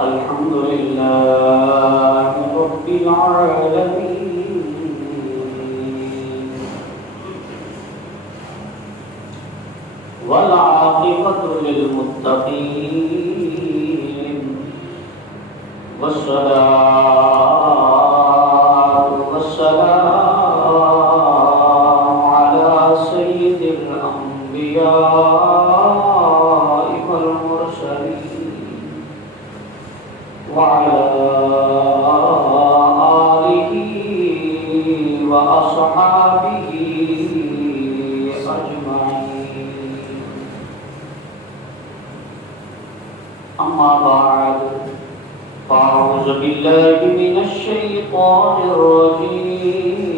الحمد لله رب العالمين والعاقبة للمتقين والصلاة والسلام على سيد الأنبياء والمرسلين وعلى آله وأصحابه أجمعين. أما بعد، فأعوذ بالله من الشيطان الرجيم.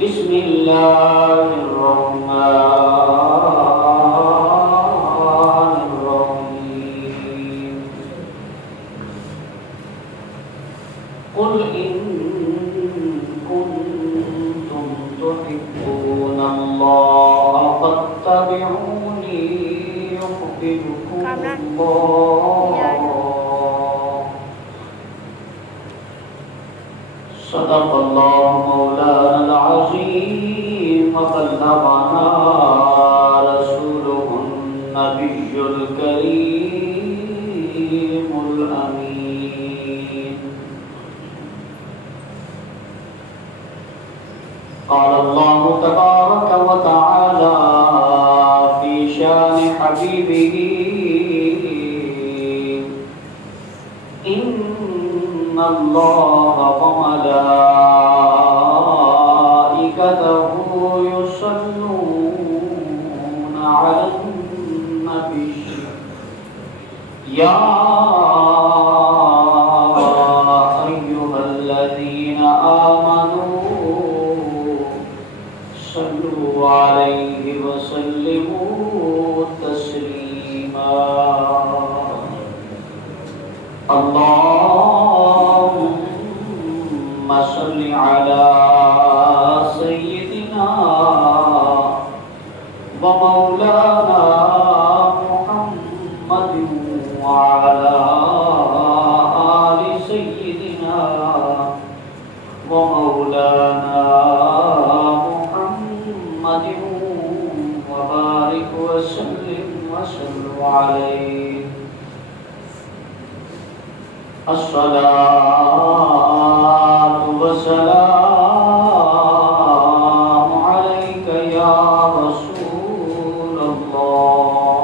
بسم الله الرحمن الرحيم. قل إن كنتم تحبون الله فاتبعوني يحببكم الله. صدق الله مولانا العظيم وبلغنا رسوله النبي الكريم الأمين. قال الله تبارك وتعالى في شان حبيبه: إن الله وملائكته يصلون على النبي يا أيها الذين آمنوا صلوا عليه وسلموا تسليما. اللهم صل على سيدنا ومولانا محمد وعلى آل سيدنا ومولانا محمد وبارك وسلم وصلوا عليه. الصلاة والسلام عليك يا رسول الله.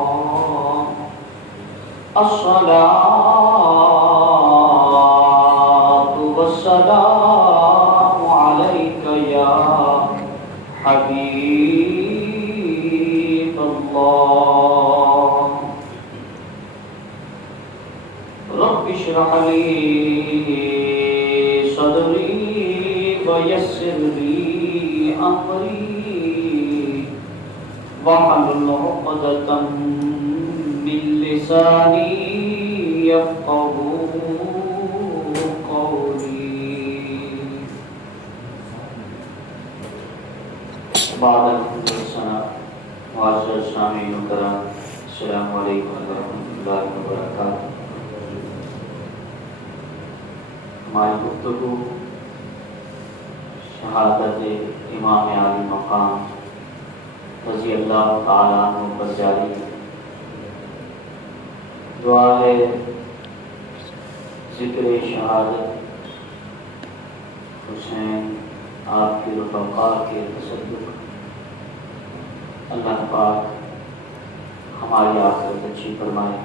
الصلاة والسلام عليك يا حبيب الله. رب اشرح لي صدري ويسر لي أمري واحلل عقدة من لساني يفقهوا قولي. بعد الحمد معزز سامعین کرام، السلام علیکم ورحمۃ اللہ وبرکاتہ. ہماری گفتگو شہادت امام عالی مقام رضی اللہ تعالیٰ عنہ پر جاری ہے. دعا ہے ذکر شہادت حسین آپ کے رفقا کے تصدق اللہ پاک ہماری آخرت اچھی فرمائے.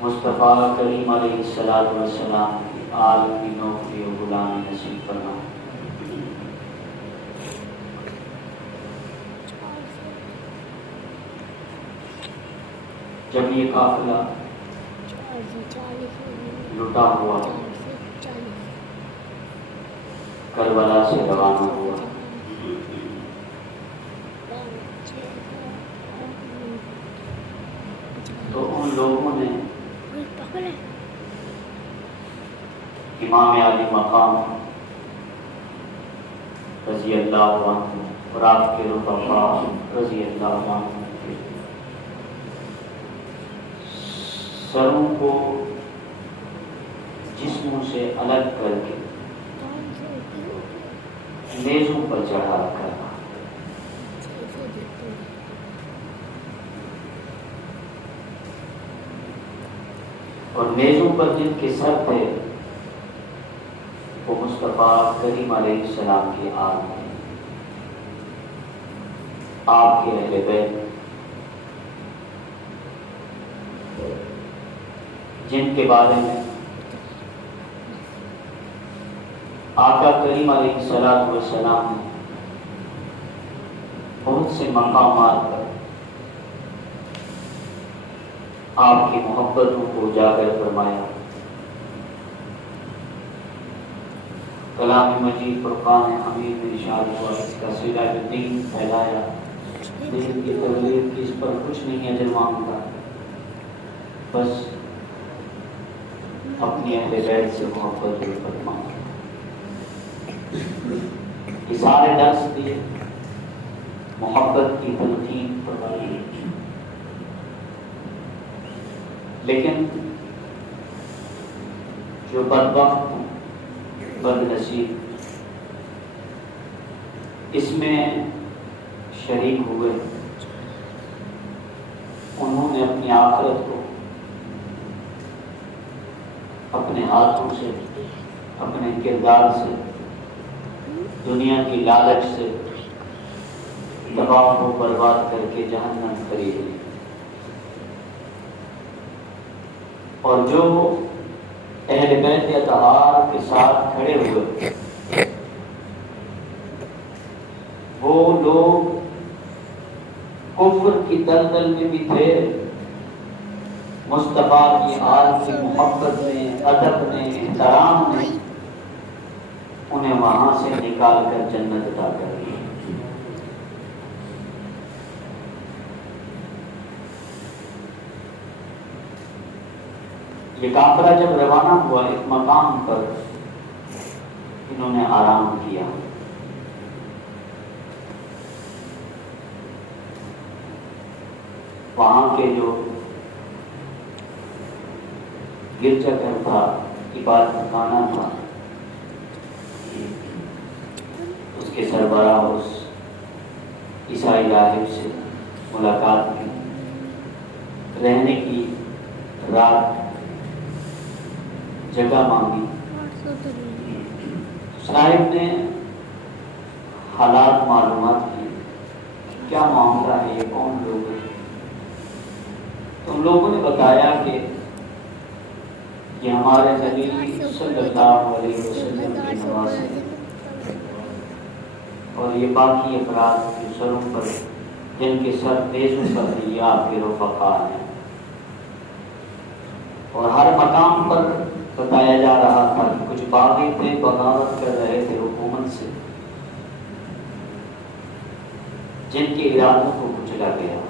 مصطفیٰ کریم علیہ الصلوۃ والسلام کی آل کی نوکری و غلامی نصیب فرمائے. جب یہ قافلہ لٹا ہوا کربلا سے روانہ ہوا، تو ان لوگوں نے امام عالی مقام رضی اللہ عنہ اور آپ کے رفقا رضی اللہ عنہ سروں کو جسموں سے الگ کر کے میزوں پر چڑھا کر اور میزوں پر جن کے سر تھے وہ مصطفیٰ کریم علیہ السلام کی آل تھے، آپ کے اہل بیت، جن کے بارے میں آقا کریم علیہ السلام نے بہت سے مقامات پر آپ کی محبتوں کو اجاگر فرمایا۔ کلام مجید فرقان حمید میں ارشاد ہوا، اس کا صلہ الدین پھیلایا، دین کی تبلیغ کی، اس پر کچھ نہیں اجر مانگتا، بس اپنی اہل بیت سے محبت فرمایا۔ یہ سارے درس دیے، محبت کی تلقین فرمائی، لیکن جو بدبخت بد نصیب اس میں شریک ہوئے، انہوں نے اپنی آخرت کو اپنے ہاتھوں سے، اپنے کردار سے، دنیا کی لالچ سے تباہ و برباد کر کے جہنم خرید لی۔ اور جو اہل بیت اطہار کے ساتھ کھڑے ہوئے، وہ لوگ کفر کی دلدل میں بھی تھے، مصطفیٰ کی آل کی محبت میں، ادب میں، احترام میں انہیں وہاں سے نکال کر جنت عطا کر دی۔ یہ کافرہ جب روانہ ہوا، ایک مقام پر انہوں نے آرام کیا۔ وہاں کے جو گرجا گھر تھا، عبادت خانہ تھا، اس کے سربراہ اس عیسائی راہب سے ملاقات کی، رہنے کی رات جگہ مانگی۔ صاحب نے حالات معلومات کی، کیا معاملہ ہے، یہ کون لوگ ہیں؟ تو ان لوگوں نے بتایا کہ یہ ہمارے نبی صلی اللہ علیہ وسلم کے نواسے ہیں، اور یہ باقی افراد جو سروں پر، جن کے سر میزوں پر ہیں، یہ آپ کے رفقا ہیں۔ اور ہر مقام پر بتایا جا رہا تھا کہ کچھ باغی تھے، بغاوت کر رہے تھے حکومت سے، جن کے ارادوں کو کچلا گیا۔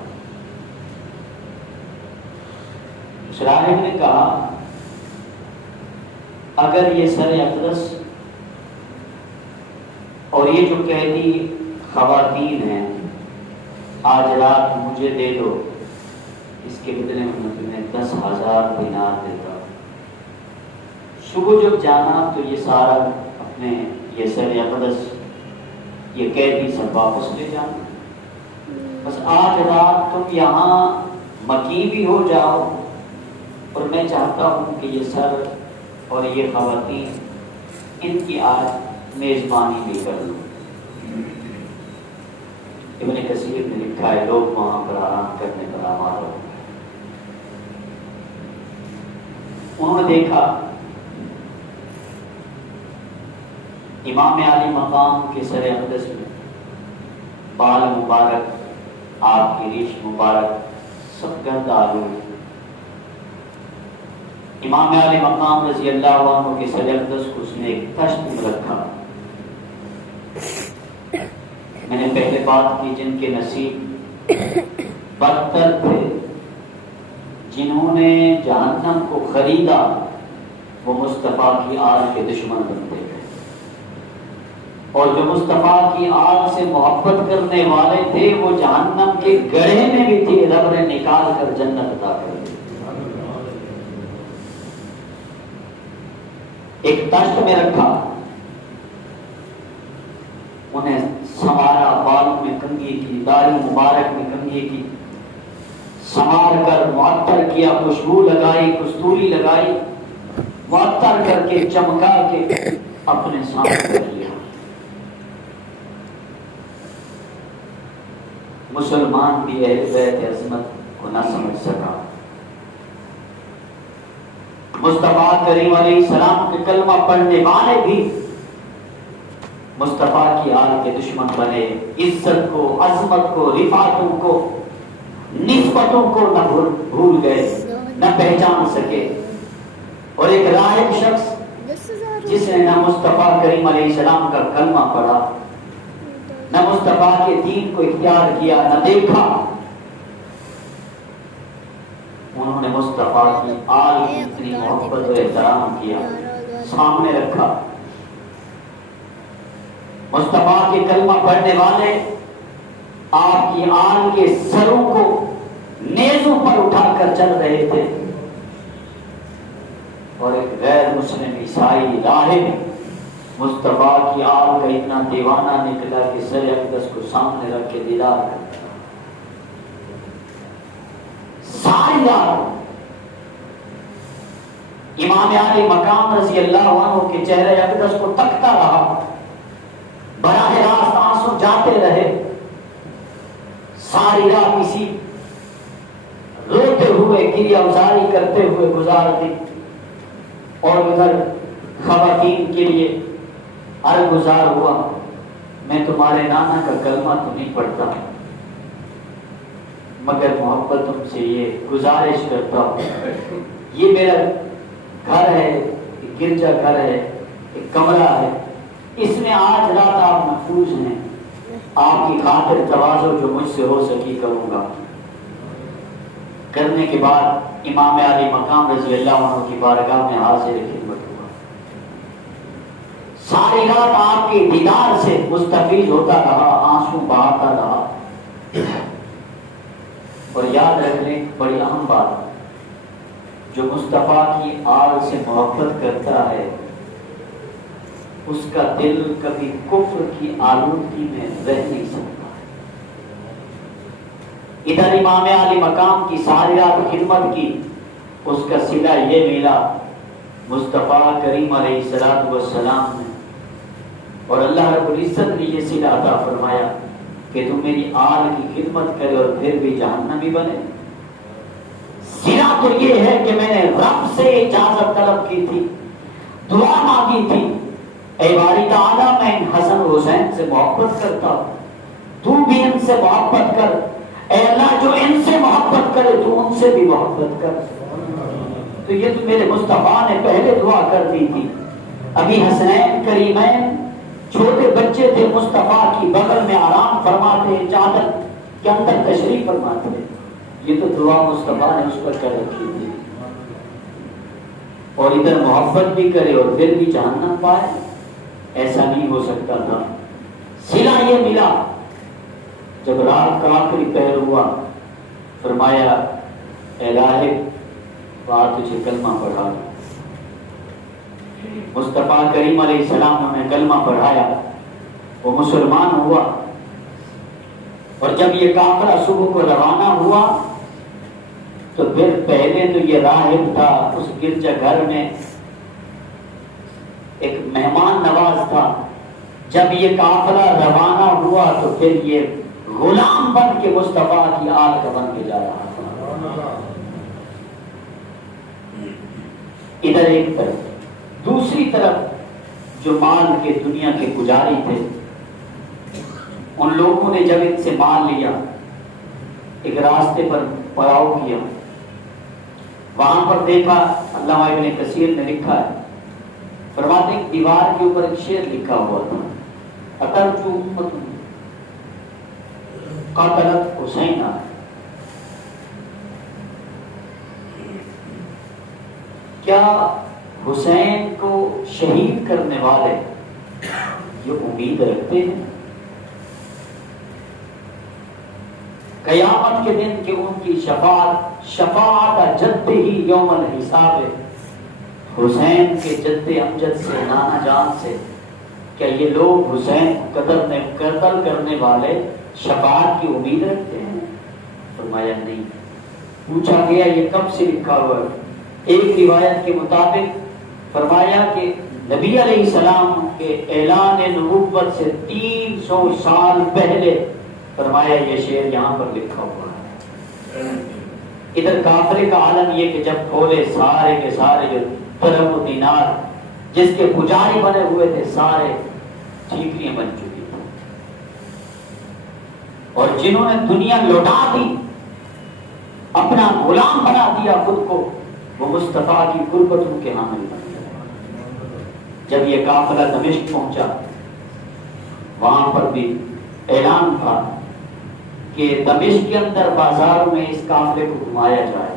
راہب نے کہا اگر یہ سر اقدس اور یہ جو قیدی خواتین ہیں آج رات مجھے دے دو، اس کے بدلے میں تمہیں 10,000 دینار دیتا۔ صبح جب جانا تو یہ سارا اپنے یہ سر اقدس، یہ قیدی سب واپس لے جانا، بس آج رات تم یہاں مقیم بھی ہو جاؤ، اور میں چاہتا ہوں کہ یہ سر اور یہ خواتین ان کی آج میزبانی بھی کر لوں۔ ابن کثیر نے لکھا ہے لوگ وہاں پر آرام کرنے پر آمادہ ہو گئے۔ انہوں نے دیکھا امام علی مقام کے سر اقدس میں بال مبارک، آپ کی ریش مبارک سب گرد آلود۔ امام علی مقام رضی اللہ عنہ کے سر اقدس کو اس نے ایک تشت میں رکھا۔ میں نے پہلے بات کی جن کے نصیب بدتر تھے، جنہوں نے جہنم کو خریدا، وہ مصطفیٰ کی آل کے دشمن بنتے تھے، اور جو مصطفیٰ کی آل سے محبت کرنے والے تھے وہ جہنم کے گڑھے میں بھی تھے، رب نے نکال کر جنت عطا کر دی۔ ایک تشت میں رکھا، انہیں سنوارا، بالوں میں کنگھی کی، داڑھی مبارک میں کنگھی کی، سنوار کر معطر کیا، خوشبو لگائی، کستوری لگائی، معطر کر کے چمکا کے اپنے سامنے کر لیا۔ مسلمان بھی اہل بیت عظمت کو نہ سمجھ سکا۔ مصطفیٰ کریم علیہ السلام کے کلمہ پڑھنے والے بھی مصطفیٰ کی آل کے دشمن بنے، عزت کو، عظمت کو، رفعتوں کو، نسبتوں کو نہ بھول گئے، نہ پہچان سکے۔ اور ایک راہب شخص جس نے نہ مصطفیٰ کریم علیہ السلام کا کلمہ پڑھا، نہ مصطفیٰ کے دین کو اختیار کیا، نہ دیکھا، انہوں نے مصطفیٰ کی آل کی اتنی محبت و احترام کیا، سامنے رکھا۔ مصطفیٰ کے کلمہ پڑھنے والے آپ کی آل کے سروں کو نیزوں پر اٹھا کر چل رہے تھے، اور ایک غیر مسلم عیسائی راہب مصطفیٰ کی آل کا اتنا دیوانہ نکلا کہ سر اقدس کو سامنے رکھ کے دیدار کرتا رہا۔ ساری رات امام علی مقام رضی اللہ عنہ کے چہرے اقدس کو تکتا رہا، براہ راست آنسو جاتے رہے، ساری رات اسی روتے ہوئے گریہ ازاری کرتے ہوئے گزار دی۔ اور ادھر خواتین کے لیے گزار ہوا، میں تمہارے نانا کا کلمہ تو نہیں پڑھتا، مگر محبت تم سے یہ گزارش کرتا ہوں، یہ میرا گھر ہے، ایک گرجا گھر ہے، ایک کمرہ ہے، اس میں آج رات آپ محفوظ ہیں، آپ کی خاطر تواضع جو مجھ سے ہو سکی کروں گا۔ کرنے کے بعد امام علی مقام رضی اللہ عنہ کی بارگاہ میں حاضر خدمت ہوا۔ ساری رات آپ کے دیدار سے مستفیض ہوتا رہا، آنسو بہاتا رہا۔ اور یاد رکھنے بڑی اہم بات، جو مصطفیٰ کی آل سے محبت کرتا ہے اس کا دل کبھی کفر کی آلودگی میں رہ نہیں سکتا۔ ادھر امام علی مقام کی ساری رات خدمت کی، اس کا صلہ یہ ملا مصطفیٰ کریم علیہ السلام نے، اور اللہ رب العزت نے یہ صلہ عطا فرمایا کہ تم میری آل کی خدمت کرے اور پھر بھی جہنمی بنے۔ صلہ تو یہ ہے کہ میں نے رب سے اجازت طلب کی تھی، دعا مانگی تھی، اے باری تعالیٰ میں ان حسن و حسین سے محبت کرتا ہوں، تو بھی ان سے محبت کر، اے اللہ جو ان سے محبت کرے تو ان سے بھی محبت کر۔ تو یہ تو میرے مصطفیٰ نے پہلے دعا کر دی تھی۔ ابھی حسنین کریمین چھوٹے بچے تھے، مصطفیٰ کی بغل میں آرام فرماتے، چادر کے اندر تشریف فرماتے، یہ تو دعا مصطفیٰ نے اس پر کر رکھی تھی۔ اور ادھر محبت بھی کرے اور پھر بھی جہنم پائے، ایسا نہیں ہو سکتا تھا۔ صلہ یہ ملا جب رات کا آخری پہر ہوا، فرمایا اے راہب بات تجھے کلمہ پڑھا۔ مصطفیٰ کریم علیہ السلام نے انہیں کلمہ پڑھایا، وہ مسلمان ہوا۔ اور جب یہ کافرہ صبح کو روانہ ہوا تو پھر پہلے تو یہ راہب تھا، اس گرجا گھر میں ایک مہمان نواز تھا، جب یہ قافلہ روانہ ہوا تو پھر یہ غلام بن کے مصطفیٰ کی آل کا بن کے جا رہا تھا۔ ادھر ایک طرف، دوسری طرف جو مال کے دنیا کے پجاری تھے، ان لوگوں نے جب ان سے مال لیا، ایک راستے پر پڑاؤ کیا، وہاں پر دیکھا، علامہ ابن کثیر نے لکھا ہے، فرماتے ہیں دیوار کے اوپر ایک شعر لکھا ہوا تھا، قتلت امت قتلت حسینہ، کیا حسین کو شہید کرنے والے یہ امید رکھتے ہیں قیامت کے دن کہ ان کی شفاعت جد ہی یوم الحساب ہے، حسین کے جد امجد سے، نانا جان سے، کیا یہ لوگ حسین قتل کرنے والے شفاعت کی امید رکھتے ہیں؟ فرمایا نہیں۔ پوچھا گیا یہ کب سے لکھا ہوا ہے؟ ایک روایت کے مطابق فرمایا کہ نبی علیہ السلام کے اعلان نبوت سے 300 سال پہلے فرمایا یہ شعر یہاں پر لکھا ہوا ہے۔ ادھر کافرے کا عالم یہ کہ جب کھولے سارے کے سارے جو درہم و دینار جس کے پجاری بنے ہوئے تھے سارے ٹھیکریاں بن چکی تھی، اور جنہوں نے دنیا لوٹا دی، اپنا غلام بنا دیا خود کو، وہ مصطفیٰ کی قربتوں کے حامل بن گئے۔ جب یہ قافلہ دمشق پہنچا، وہاں پر بھی اعلان تھا کہ دمشق کے اندر بازاروں میں اس قافلے کو گھمایا جائے،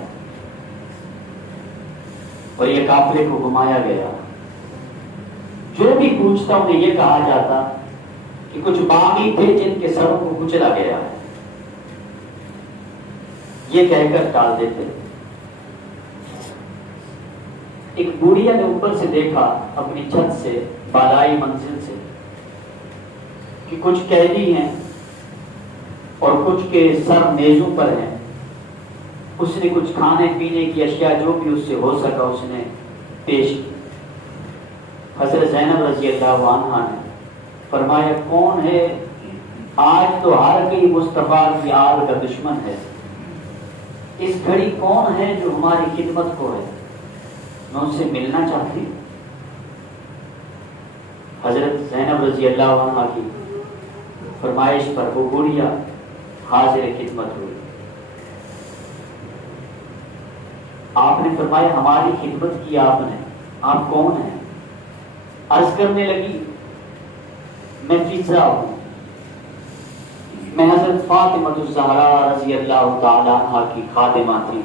اور یہ قافلے کو گھمایا گیا۔ جو بھی پوچھتا انہیں یہ کہا جاتا کہ کچھ باغی تھے جن کے سروں کو کچلا گیا ہے، یہ کہہ کر ٹال دیتے۔ ایک بوڑھیا نے اوپر سے دیکھا اپنی چھت سے، بالائی منزل سے، کہ کچھ قیدی ہیں اور کچھ کے سر میزوں پر ہیں۔ اس نے کچھ کھانے پینے کی اشیاء جو بھی اس سے ہو سکا اس نے پیش کی۔ حضرت زینب رضی اللہ عنہا نے فرمایا کون ہے؟ آج تو ہر کوئی مصطفیٰ کی آل کا دشمن ہے، اس گھڑی کون ہے جو ہماری خدمت کو ہے؟ میں اس سے ملنا چاہتی ہوں۔ حضرت زینب رضی اللہ عنہا کی فرمائش پر وہ بوڑھیا حاضر خدمت ہوئی۔ آپ نے فرمایا ہماری خدمت کی آپ نے، آپ کون ہیں؟ عرض کرنے لگی میں فضا ہوں، میں حضرت فاطمہ الزہرا رضی اللہ تعالی عنہا کی خادمہ تھی،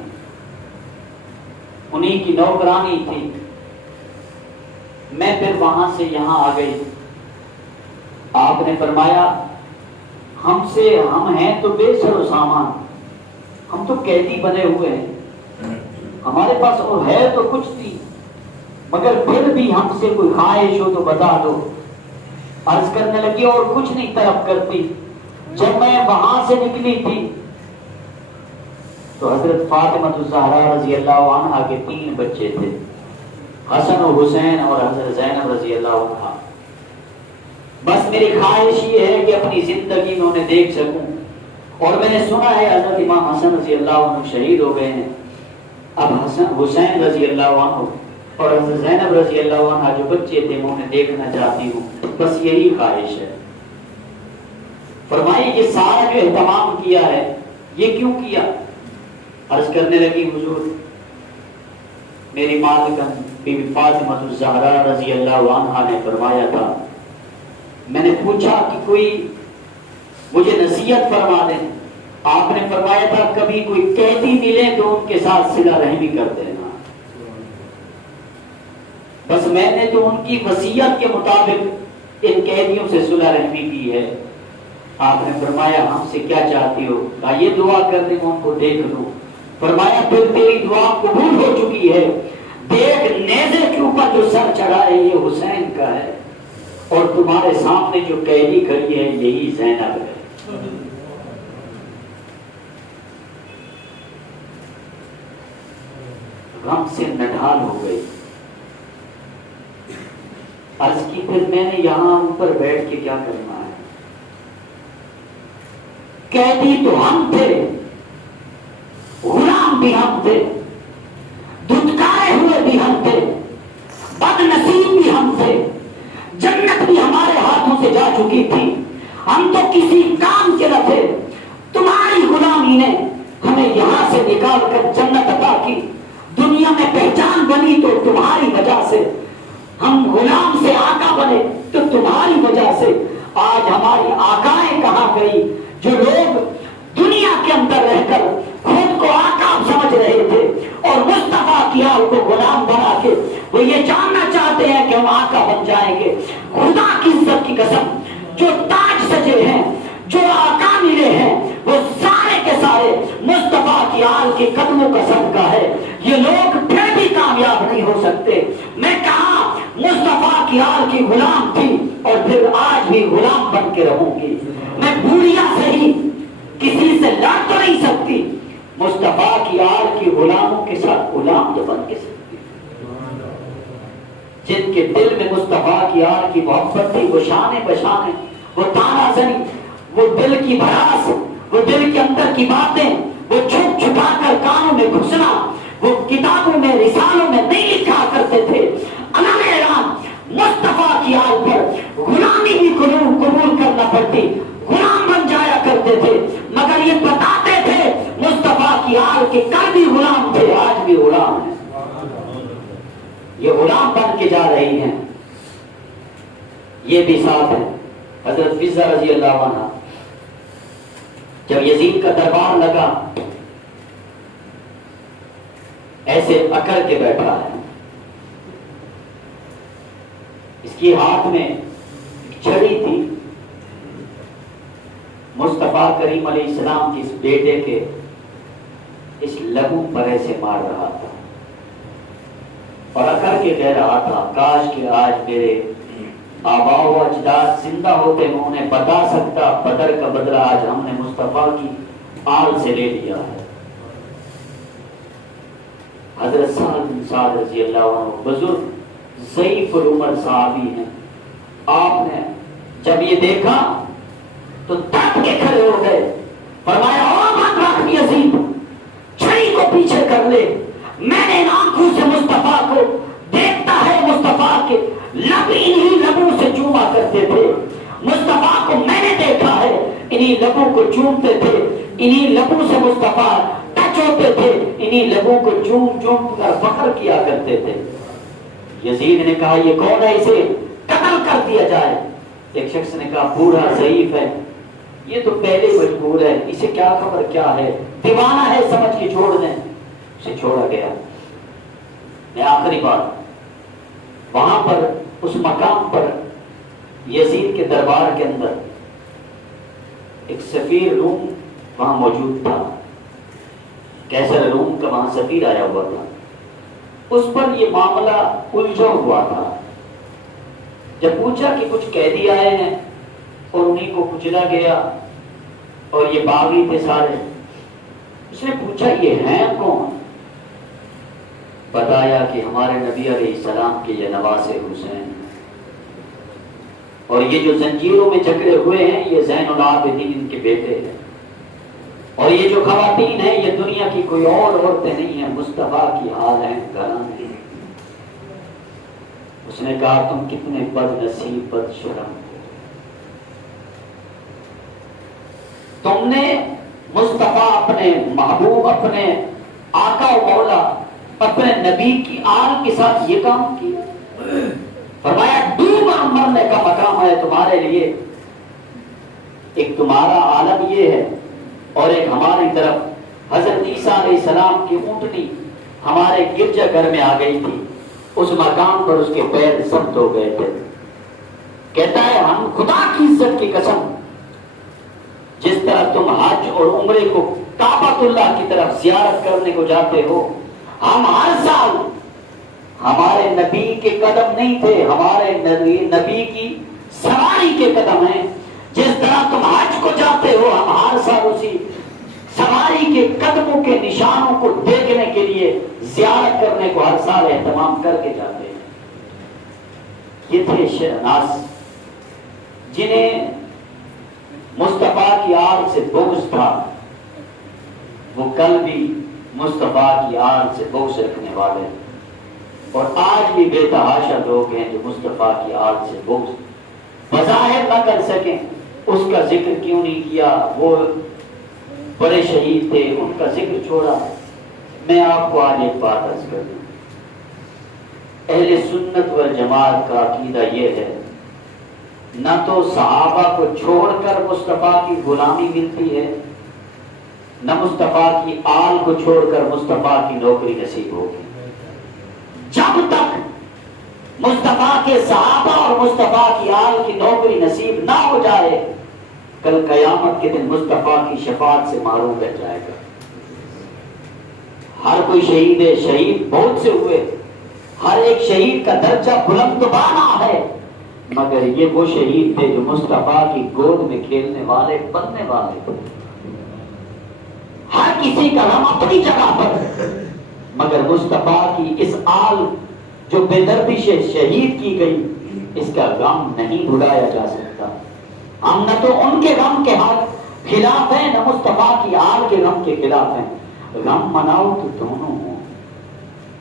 انہی کی نوکرانی تھی، میں پھر وہاں سے یہاں آ گئی۔ آپ نے فرمایا ہم ہیں تو بے سر و سامان، ہم تو قیدی بنے ہوئے ہیں، ہمارے پاس اور ہے تو کچھ نہیں، مگر پھر بھی ہم سے کوئی خواہش ہو تو بتا دو۔ عرض کرنے لگی اور کچھ نہیں طلب کرتی۔ جب میں وہاں سے نکلی تھی تو حضرت فاطمہ الزہرا رضی اللہ عنہا کے 3 بچے تھے، حسن و حسین اور حضرت زینب رضی اللہ عنہا۔ بس میری خواہش یہ ہے کہ اپنی زندگی میں انہیں دیکھ سکوں، اور میں نے سنا ہے حضرت امام حسن رضی اللہ عنہ شہید ہو گئے ہیں، اب حسین رضی اللہ عنہ اور حضرت زینب رضی اللہ عنہ جو بچے تھے میں انہیں دیکھنا چاہتی ہوں، بس یہی خواہش ہے۔ فرمائی یہ سارا جو اہتمام کیا ہے یہ کیوں کیا؟ عرض کرنے لگی حضور میری مالکن بی بی فاطمہ الزہرا رضی اللہ عنہا نے فرمایا تھا، میں نے پوچھا کہ کوئی مجھے نصیحت فرما دیں، آپ نے فرمایا تھا کبھی کوئی قیدی ملے تو ان کے ساتھ صلہ رحمی کر دینا۔ بس میں نے تو ان کی وصیت کے مطابق ان قیدیوں سے صلہ رحمی کی ہے۔ آپ نے فرمایا ہم سے کیا چاہتی ہو؟ کہا یہ دعا کر دیں ان کو دیکھ لوں۔ فرمایا پھر تیری دعا قبول ہو چکی ہے، دیکھ نیزے کے اوپر جو سر چڑھائے یہ حسین کا ہے، اور تمہارے سامنے جو قیدی کھڑی ہے یہی زینب ہے۔ غم سے نڈھال ہو گئی۔ عرض کی پھر میں نے یہاں اوپر بیٹھ کے کیا کرنا ہے؟ قیدی تو ہم تھے، غلام بھی ہم تھے، دھتکارے ہوئے بھی ہم تھے، بد نصیب بھی ہم تھے، جنت بھی ہمارے ہاتھوں سے جا چکی تھی، ہم تو کسی کام کے نہ تھے، تمہاری غلامی نے ہمیں یہاں سے نکال کر جنت عطا کی، دنیا میں پہچان بنی تو تمہاری وجہ سے، ہم غلام سے آقا بنے تو تمہاری وجہ سے، آج ہماری آقائیں کہاں گئی؟ جو لوگ دنیا کے اندر رہ کر خود کو آقا سمجھ رہے تھے اور مصطفیٰ کی آل کو غلام بنا کے وہ یہ جاننا چاہتے ہیں کہ ہم آقا بن جائیں گے، خدا کی عزت کی قسم جو تاج سجے ہیں، جو آقا ملے ہیں، وہ سارے کے سارے مصطفیٰ کی آل کے قدموں کا صدقہ ہے۔ یہ لوگ پھر بھی کامیاب نہیں ہو سکتے، کی آل کی غلام تھی اور پھر آج بھی غلام بن کے رہوں گی. میں بوڑھیا سے ہی کسی سے لڑ تو نہیں سکتی, مصطفیٰ کی آل کی غلاموں کے ساتھ غلام تو بن کے سکتی. جن کے دل میں مصطفیٰ کی آل کی محبت تھی, وہ شانے بشانے, وہ تانا زنی, وہ دل کی بھڑاس, وہ دل کے اندر کی باتیں, وہ چھپ چھپا کر کانوں میں گھسنا, وہ کتابوں میں رسالوں میں نہیں لکھا کرتے تھے. علامہ اعلان مصطفیٰ کی آل پر غلامی بھی قبول کرنا پڑتی, غلام بن جایا کرتے تھے, مگر یہ بتاتے تھے مصطفیٰ کی آل کے کل بھی غلام تھے, آج بھی غلام ہیں. یہ غلام بن کے جا رہی ہیں. یہ بھی ساتھ ہے حضرت فضہ رضی اللہ عنہ, جب یزید کا دربار لگا ایسے اکڑ کے بیٹھا ہے, اس کی ہاتھ میں ایک چھڑی تھی, مصطفیٰ کریم علیہ السلام کی اس بیٹے کے اس لہو پر ایسے مار رہا تھا اور اکڑ کے کہہ رہا تھا, کاش کہ آج میرے آبا و اجداد زندہ ہوتے, میں انہیں بتا سکتا بدر کا بدلہ آج ہم نے مصطفیٰ کی آل سے لے لیا ہے. حضرت سعد بن سعد رضی اللہ عنہ بزرگ ضعیف العمر صحابی ہیں. آپ نے جب یہ دیکھا تو تھک کے کھڑے ہو گئے, فرمایا او مت رکھ یزید, چھڑی کو پیچھے کر لے, میں نے ان آنکھوں سے مصطفیٰ کو دیکھتا ہے, مصطفیٰ کے لب انہی لبوں سے چوما کرتے تھے, مصطفیٰ کو میں نے دیکھا ہے انہی لبوں کو چومتے تھے, انہی لبوں سے مصطفیٰ ٹچ ہوتے تھے, انہی لبوں کو چوم چوم کر فخر کیا کرتے تھے. یزید نے کہا یہ کون ہے, اسے قتل کر دیا جائے. ایک شخص نے کہا بوڑھا ضعیف ہے, یہ تو پہلے مجبور ہے, اسے کیا خبر کیا ہے, دیوانہ ہے, سمجھ کے چھوڑ دیں. اسے چھوڑا گیا. میں آخری بات, وہاں پر اس مقام پر یزید کے دربار کے اندر ایک سفیر روم وہاں موجود تھا, کیسر روم کا وہاں سفیر آیا ہوا تھا. اس پر یہ معاملہ الجھا ہوا تھا. جب پوچھا کہ کچھ قیدی آئے ہیں اور انہیں کو کچلا گیا اور یہ باغی تھے سارے, اس نے پوچھا یہ ہیں کون؟ بتایا کہ ہمارے نبی علیہ السلام کے یہ نواز حسین, اور یہ جو زنجیروں میں جکڑے ہوئے ہیں یہ زین العابدین ان کے بیٹے ہیں, اور یہ جو خواتین ہیں یہ دنیا کی کوئی اور عورتیں نہیں ہیں, مصطفیٰ کی آل ہیں, گھرانے. اس نے کہا تم کتنے بد نصیب بد شرم, تم نے مصطفیٰ اپنے محبوب, اپنے آقا و مولا, اپنے نبی کی آل کے ساتھ یہ کام کیا. فرمایا ڈوب مرنے کا مقام ہے تمہارے لیے, ایک تمہارا عالم یہ ہے اور ایک ہماری طرف حضرت عیسیٰ علیہ السلام کی اونٹنی ہمارے گرجا گھر میں آ گئی تھی, اس مقام پر اس کے پیر سخت ہو گئے تھے. کہتا ہے ہم خدا کی عزت کی قسم, جس طرح تم حج اور عمرے کو کعبۃ اللہ کی طرف زیارت کرنے کو جاتے ہو, ہم ہر سال, ہمارے نبی کے قدم نہیں تھے, ہمارے نبی کی سواری کے قدم ہیں. جس طرح تم حج کو جاتے ہو, ہم ہر سال اسی سواری کے قدموں کے نشانوں کو دیکھنے کے لیے زیارت کرنے کو ہر سال اہتمام کر کے جاتے ہیں. یہ تھے شہناز جنہیں مصطفیٰ کی آل سے بغض تھا, وہ کل بھی مصطفیٰ کی آل سے بغض رکھنے والے ہیں, اور آج بھی بے تحاشا لوگ ہیں جو مصطفیٰ کی آل سے بغض بظاہر نہ کر سکیں. اس کا ذکر کیوں نہیں کیا, وہ بڑے شہید تھے, ان کا ذکر چھوڑا. میں آپ کو آج ایک بات عرض کر دوں, اہل سنت والجماعت کا عقیدہ یہ ہے, نہ تو صحابہ کو چھوڑ کر مصطفیٰ کی غلامی ملتی ہے, نہ مصطفیٰ کی آل کو چھوڑ کر مصطفیٰ کی نوکری نصیب ہوگی. جب تک مصطفیٰ کے صحابہ اور مصطفیٰ کی آل کی نوکری نصیب نہ ہو جائے, کل قیامت کے دن مصطفیٰ کی شفاعت سے محروم رہ جائے گا. ہر کوئی شہید ہے, شہید بہت سے ہوئے, ہر ایک شہید کا درجہ بلند و بالا ہے، مگر یہ وہ شہید تھے جو مصطفیٰ کی گود میں کھیلنے والے بننے والے تھے۔ ہر کسی کا غم اپنی جگہ پر، مگر مصطفیٰ کی اس آل جو بے دردی سے شہید کی گئی، اس کا غم نہیں بھلایا جا سکتا۔ ہم نہ تو ان کے غم کے خلاف ہیں، نہ مصطفیٰ کی آل کے غم کے خلاف ہیں۔ غم مناؤ تو دونوں ہوں،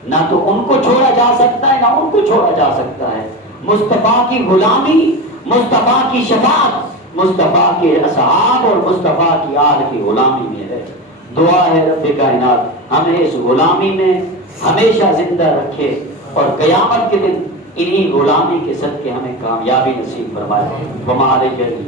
نہ تو ان کو چھوڑا جا سکتا ہے نہ ان کو چھوڑا جا سکتا ہے۔ مصطفیٰ کی غلامی، مصطفیٰ کی شفاعت، مصطفیٰ کے اصحاب اور مصطفیٰ کی آل کی غلامی میں ہے۔ دعا ہے رب کائنات ہمیں اس غلامی میں ہمیشہ زندہ رکھے اور قیامت کے دن انہی غلامی کے صدقے ہمیں کامیابی نصیب فرمائے۔ وما علیک الا